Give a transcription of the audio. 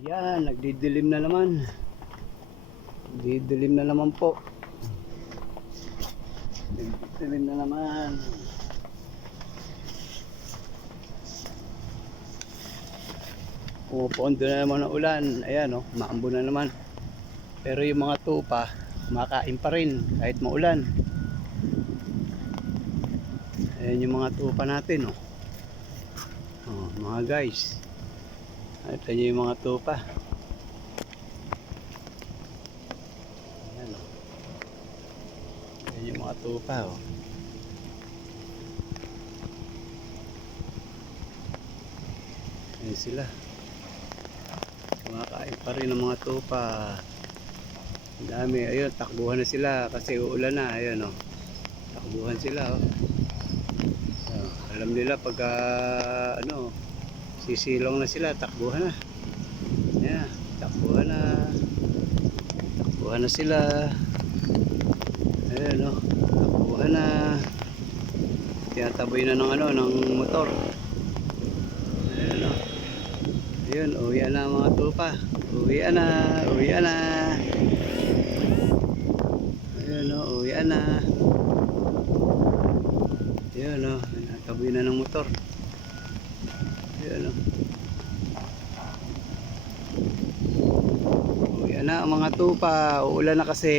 Yan, nagdidilim na naman. Nagdidilim na naman po. Nagdidilim na naman. Pumupondo na naman ang ulan. Ayan, oh, maambo na naman. Pero yung mga tupa, makain pa rin kahit maulan. Ayan yung mga tupa natin, oh. Oh, mga guys. Ito yung mga tupa. Ayan, oh. Ayan yung mga tupa, oh. Ayan sila. Kumakain pa rin ang mga tupa. Ang dami. Ayun, takbuhan na sila kasi uulan na. Ayun, oh. Takbuhan sila, oh. Alam nila pag ano, sisilong na sila, takbuhan na. Ayan, takbuhan na. Takbuhan na sila. Ayan, oh. Takbuhan na. Tiyataboy na ng ano, ng motor. Ayan, oh. Ayun, uwian na mga tupa. Uwian na, uwian na. Ayun, oh, uwian na. Ayun, oh, nataboy na ng motor. Ayun, oh. Uwian na ang mga tupa. Uulan na kasi.